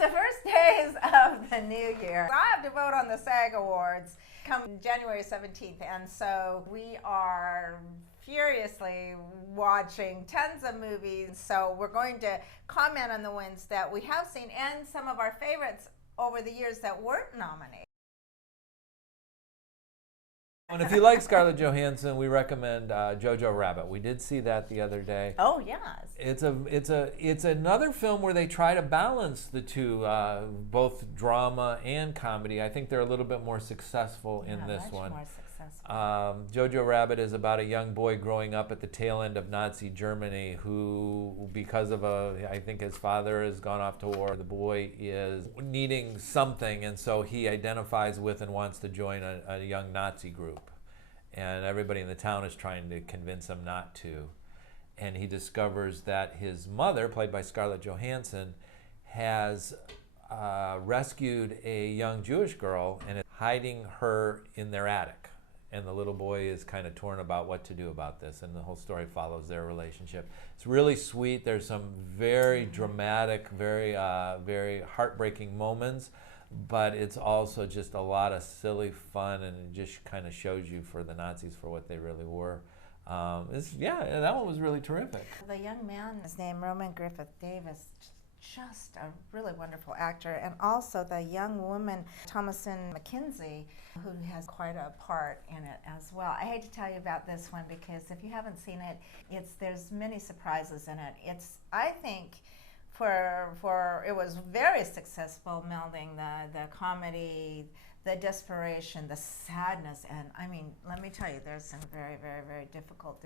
it's the first days of the new year. I have to vote on the SAG Awards come January 17th, and so we are furiously watching tons of movies. So we're going to comment on the ones that we have seen and some of our favorites over the years that weren't nominated. And if you like Scarlett Johansson, we recommend JOJO Rabbit. We did see that the other day. Oh yes. It's another film where they try to balance the two, both drama and comedy. I think they're a little bit more successful in this one. More successful. JOJO Rabbit is about a young boy growing up at the tail end of Nazi Germany who, because of I think his father has gone off to war, the boy is needing something, and so he identifies with and wants to join a young Nazi group. And everybody in the town is trying to convince him not to. And he discovers that his mother, played by Scarlett Johansson, has rescued a young Jewish girl and is hiding her in their attic. And the little boy is kind of torn about what to do about this, and the whole story follows their relationship. It's really sweet. There's some very dramatic, very heartbreaking moments, but it's also just a lot of silly fun, and it just kind of shows you for the Nazis for what they really were. Yeah, that one was really terrific. The young man is named Roman Griffith Davis, just a really wonderful actor, and also the young woman, Thomasin McKenzie, who has quite a part in it as well. I hate to tell you about this one because if you haven't seen it, there's many surprises in it. I think it was very successful, melding the comedy, the desperation, the sadness, and I mean, let me tell you, there's some very, very, very difficult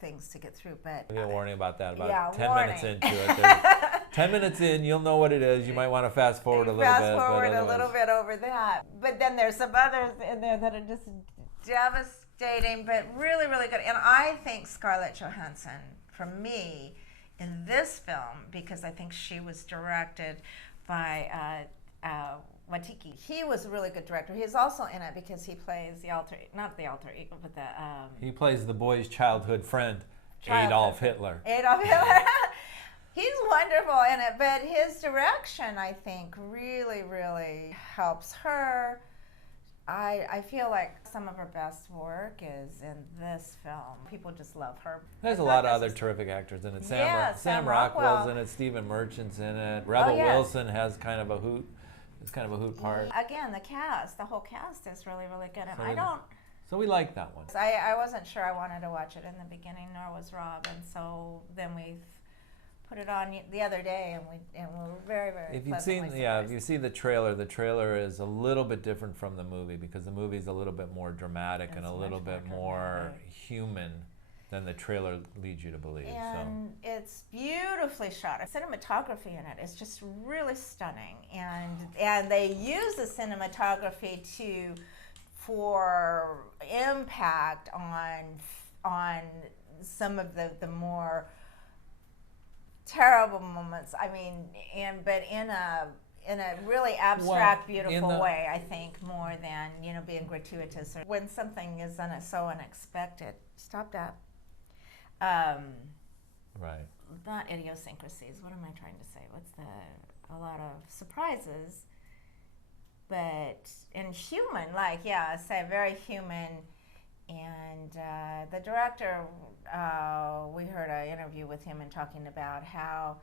things to get through. But I'll give a warning about that. About yeah, 10 minutes into it. 10 minutes in, you'll know what it is. You might want to fast forward a little bit. Fast forward a little bit over that. But then there's some others in there that are just devastating, but really, really good. And I think Scarlett Johansson, for me, in this film, because I think she was directed by Waititi. He was a really good director. He's also in it because he plays not the alter ego, but he plays the boy's childhood friend, Adolf Hitler. Adolf Hitler. He's wonderful in it, but his direction, I think, really, really helps her. I feel like some of her best work is in this film. People just love her. There's a lot of other terrific actors in it. Sam Rockwell's in it. Stephen Merchant's in it. Rebel Wilson has kind of a hoot. It's kind of a hoot part. Again, the whole cast is really, really good. And So we like that one. I wasn't sure I wanted to watch it in the beginning, nor was Rob, and so then we put it on the other day, and we were very, very. If you see the trailer is a little bit different from the movie because the movie is a little bit more dramatic and a little bit more human than the trailer leads you to believe. And it's beautifully shot. Cinematography in it is just really stunning, and they use the cinematography for impact on some of the more terrible moments. I mean, but in a really abstract, beautiful way. I think more than being gratuitous or when something is so unexpected. Stop that. Right. Not idiosyncrasies. What am I trying to say? A lot of surprises, but human. Say very human. And the director, we heard an interview with him and talking about how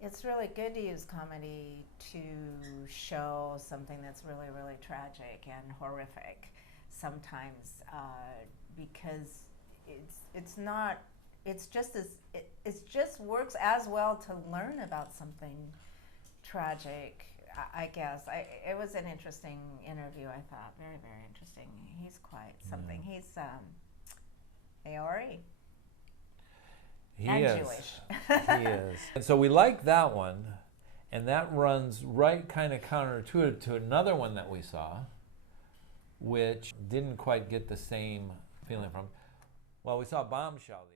it's really good to use comedy to show something that's really, really tragic and horrific sometimes, because it just works as well to learn about something tragic. I guess it was an interesting interview. I thought very, very interesting. He's quite something. He's Maori. He and is Jewish. He is. And so we like that one, and that runs right kind of counterintuitive to another one that we saw, which didn't quite get the same feeling from. Well, we saw Bombshell.